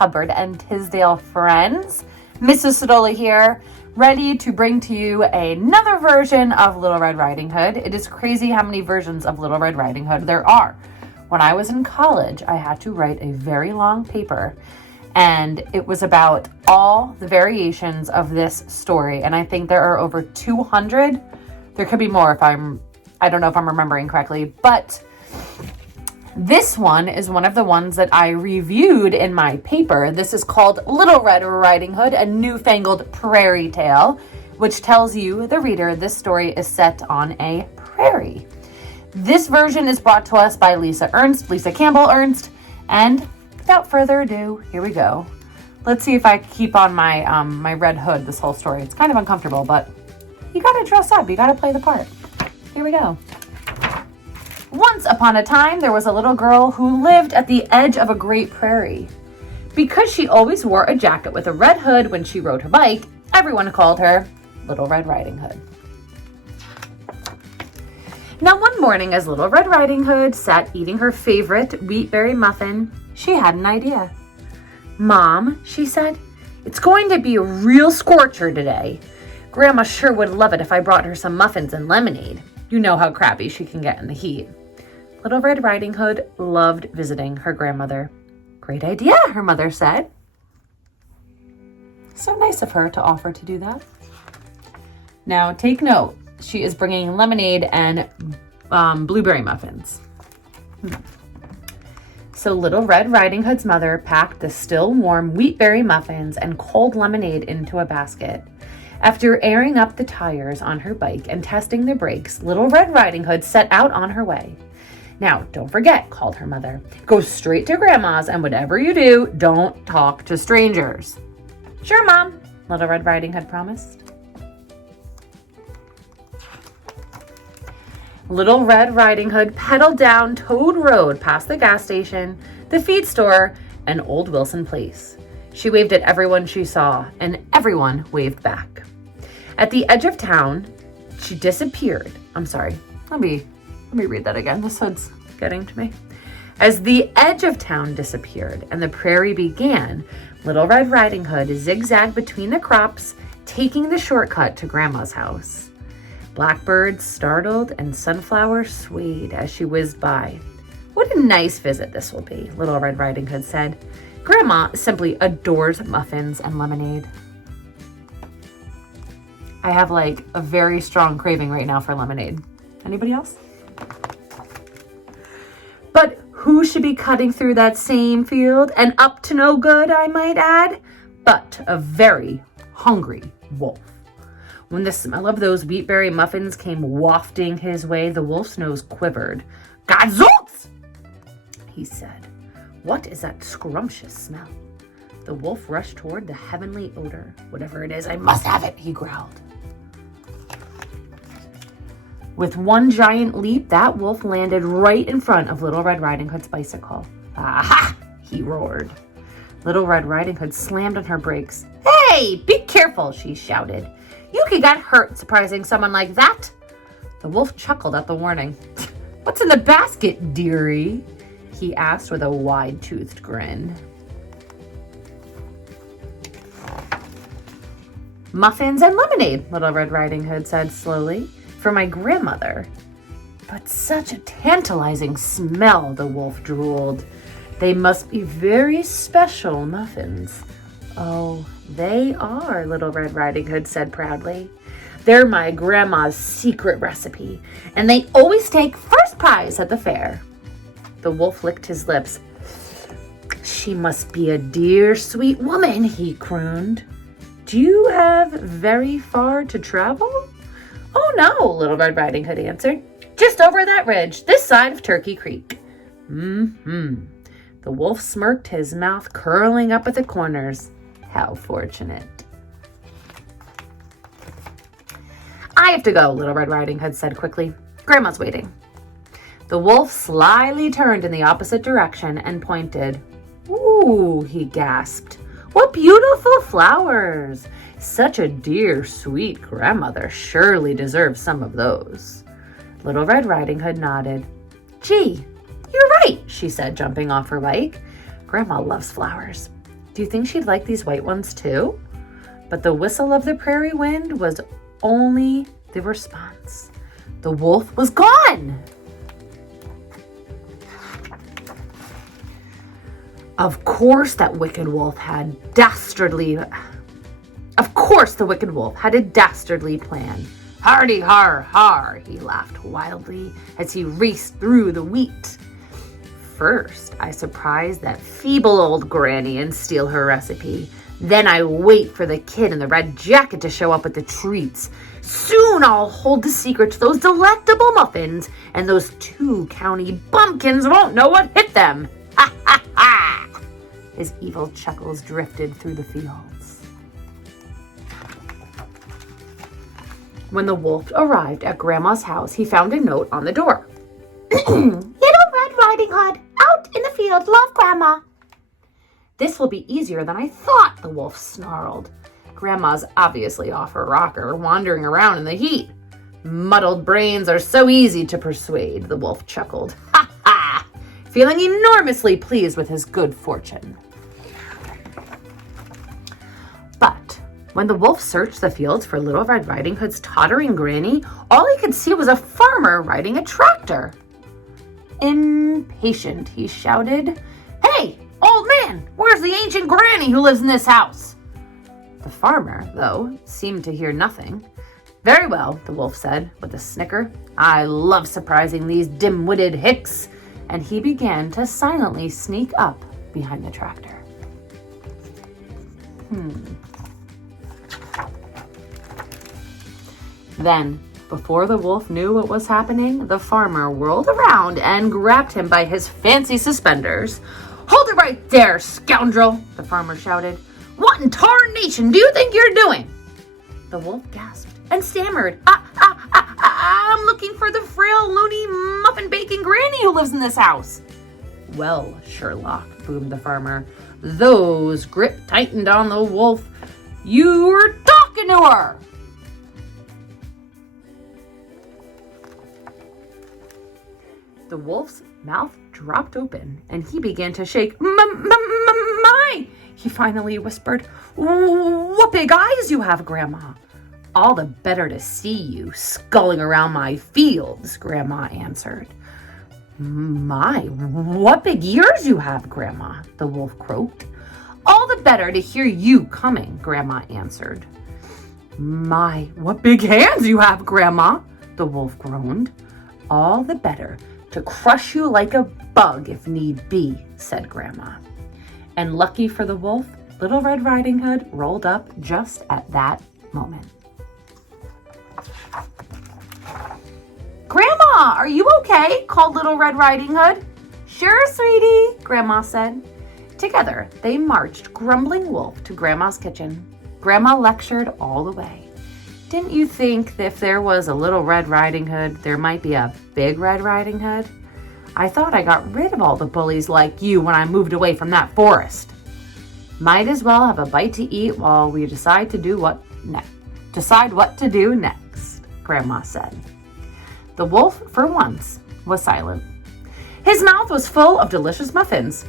Hubbard and Tisdale friends. Mrs. Cedola here, ready to bring to you another version of Little Red Riding Hood. It is crazy how many versions of Little Red Riding Hood there are. When I was in college, I had to write a very long paper, and it was about all the variations of this story. And I think there are over 200. There could be more if I don't know if I'm remembering correctly, but this one is one of the ones that I reviewed in my paper. This is called Little Red Riding Hood, a Newfangled Prairie Tale, which tells you, the reader, this story is set on a prairie. This version is brought to us by Lisa Campbell Ernst, and without further ado, here we go. Let's see if I keep on my my red hood this whole story. It's kind of uncomfortable, but you gotta dress up, you gotta play the part. Here we go. Once upon a time, there was a little girl who lived at the edge of a great prairie. Because she always wore a jacket with a red hood when she rode her bike, everyone called her Little Red Riding Hood. Now, one morning, as Little Red Riding Hood sat eating her favorite wheatberry muffin, she had an idea. "Mom," she said, "it's going to be a real scorcher today. Grandma sure would love it if I brought her some muffins and lemonade. You know how crappy she can get in the heat." Little Red Riding Hood loved visiting her grandmother. "Great idea," her mother said. So nice of her to offer to do that. Now take note, she is bringing lemonade and blueberry muffins. So Little Red Riding Hood's mother packed the still warm wheatberry muffins and cold lemonade into a basket. After airing up the tires on her bike and testing the brakes, Little Red Riding Hood set out on her way. "Now, don't forget," called her mother. "Go straight to Grandma's, and whatever you do, don't talk to strangers." "Sure, Mom," Little Red Riding Hood promised. Little Red Riding Hood pedaled down Toad Road past the gas station, the feed store, and Old Wilson Place. She waved at everyone she saw, and everyone waved back. At the edge of town, she disappeared. I'm sorry, let me read that again. This hood's getting to me. As the edge of town disappeared and the prairie began, Little Red Riding Hood zigzagged between the crops, taking the shortcut to Grandma's house. Blackbirds startled and sunflowers swayed as she whizzed by. "What a nice visit this will be," Little Red Riding Hood said. "Grandma simply adores muffins and lemonade." I have like a very strong craving right now for lemonade. Anybody else? But who should be cutting through that same field, and up to no good, I might add, but a very hungry wolf. When the smell of those wheatberry muffins came wafting his way, the wolf's nose quivered. "Gadzooks!" he said. "What is that scrumptious smell?" The wolf rushed toward the heavenly odor. "Whatever it is, I must have it," he growled. With one giant leap, that wolf landed right in front of Little Red Riding Hood's bicycle. "Aha!" he roared. Little Red Riding Hood slammed on her brakes. "Hey, be careful!" she shouted. "You could get hurt surprising someone like that." The wolf chuckled at the warning. "What's in the basket, dearie?" he asked with a wide-toothed grin. "Muffins and lemonade," Little Red Riding Hood said slowly, "for my grandmother." "But such a tantalizing smell," the wolf drooled. "They must be very special muffins." "Oh, they are," Little Red Riding Hood said proudly. "They're my grandma's secret recipe, and they always take first prize at the fair." The wolf licked his lips. "She must be a dear, sweet woman," he crooned. "Do you have very far to travel?" "Oh, no," Little Red Riding Hood answered. "Just over that ridge, this side of Turkey Creek." The wolf smirked, his mouth curling up at the corners. How fortunate. "I have to go," Little Red Riding Hood said quickly. "Grandma's waiting." The wolf slyly turned in the opposite direction and pointed. "Ooh," he gasped. "What beautiful flowers! Such a dear, sweet grandmother surely deserves some of those." Little Red Riding Hood nodded. "Gee, you're right," she said, jumping off her bike. "Grandma loves flowers. Do you think she'd like these white ones too? But the whistle of the prairie wind was only the response. The wolf was gone. Of course the wicked wolf had a dastardly plan. Hardy har har, he laughed wildly as he raced through the wheat. First, I surprise that feeble old granny and steal her recipe. Then I wait for the kid in the red jacket to show up with the treats. Soon I'll hold the secret to those delectable muffins, and those 2 county bumpkins won't know what hit them. Ha ha ha! His evil chuckles drifted through the fields. When the wolf arrived at Grandma's house, he found a note on the door. Little Red Riding Hood, out in the field, love Grandma. This will be easier than I thought, the wolf snarled. Grandma's obviously off her rocker, wandering around in the heat. Muddled brains are so easy to persuade, the wolf chuckled. Ha ha! Feeling enormously pleased with his good fortune. But when the wolf searched the fields for Little Red Riding Hood's tottering granny, all he could see was a farmer riding a tractor. Impatient, he shouted, "Hey, old man, where's the ancient granny who lives in this house?" The farmer, though, seemed to hear nothing. "Very well," the wolf said with a snicker. "I love surprising these dim-witted hicks." And he began to silently sneak up behind the tractor. Then, before the wolf knew what was happening, the farmer whirled around and grabbed him by his fancy suspenders. "Hold it right there, scoundrel!" the farmer shouted. "What in tarnation do you think you're doing?" The wolf gasped and stammered. I'm looking for the frail, loony, muffin-baking granny who lives in this house." "Well, Sherlock," boomed the farmer, those grip tightened on the wolf. "You were talking to her!" The wolf's mouth dropped open, and he began to shake. My, he finally whispered. "What big eyes you have, Grandma." "All the better to see you sculling around my fields," Grandma answered. "My, what big ears you have, Grandma," the wolf croaked. "All the better to hear you coming," Grandma answered. "My, what big hands you have, Grandma," the wolf groaned. "All the better to crush you like a bug if need be," said Grandma. And lucky for the wolf, Little Red Riding Hood rolled up just at that moment. "Grandma, are you okay?" called Little Red Riding Hood. "Sure, sweetie," Grandma said. Together, they marched Grumbling Wolf to Grandma's kitchen. Grandma lectured all the way. "Didn't you think that if there was a Little Red Riding Hood, there might be a Big Red Riding Hood? I thought I got rid of all the bullies like you when I moved away from that forest. Might as well have a bite to eat while we decide what to do next," Grandma said. The wolf, for once, was silent. His mouth was full of delicious muffins.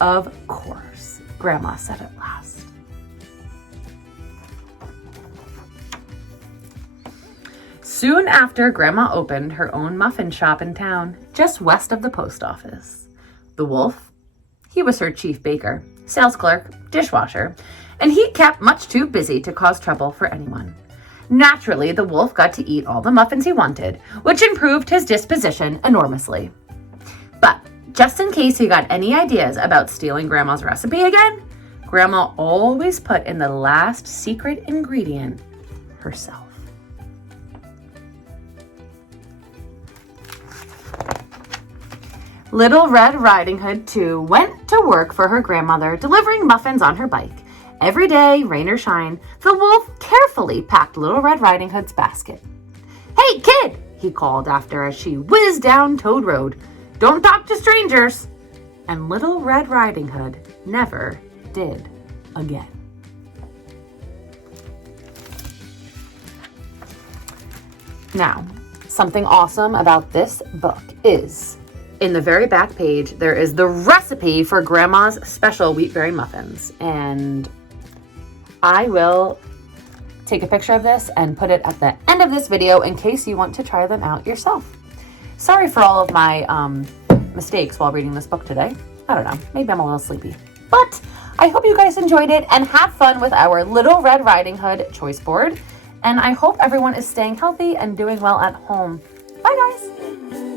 "Of course," Grandma said at last. Soon after, Grandma opened her own muffin shop in town, just west of the post office. The wolf, he was her chief baker, sales clerk, dishwasher, and he kept much too busy to cause trouble for anyone. Naturally, the wolf got to eat all the muffins he wanted, which improved his disposition enormously. But just in case he got any ideas about stealing Grandma's recipe again, Grandma always put in the last secret ingredient herself. Little Red Riding Hood, too, went to work for her grandmother, delivering muffins on her bike. Every day, rain or shine, the wolf carefully packed Little Red Riding Hood's basket. "Hey, kid," he called after as she whizzed down Toad Road. "Don't talk to strangers." And Little Red Riding Hood never did again. Now, something awesome about this book is in the very back page, there is the recipe for Grandma's special wheatberry muffins. And I will take a picture of this and put it at the end of this video in case you want to try them out yourself. Sorry for all of my mistakes while reading this book today. I don't know, maybe I'm a little sleepy. But I hope you guys enjoyed it and have fun with our Little Red Riding Hood choice board. And I hope everyone is staying healthy and doing well at home. Bye, guys.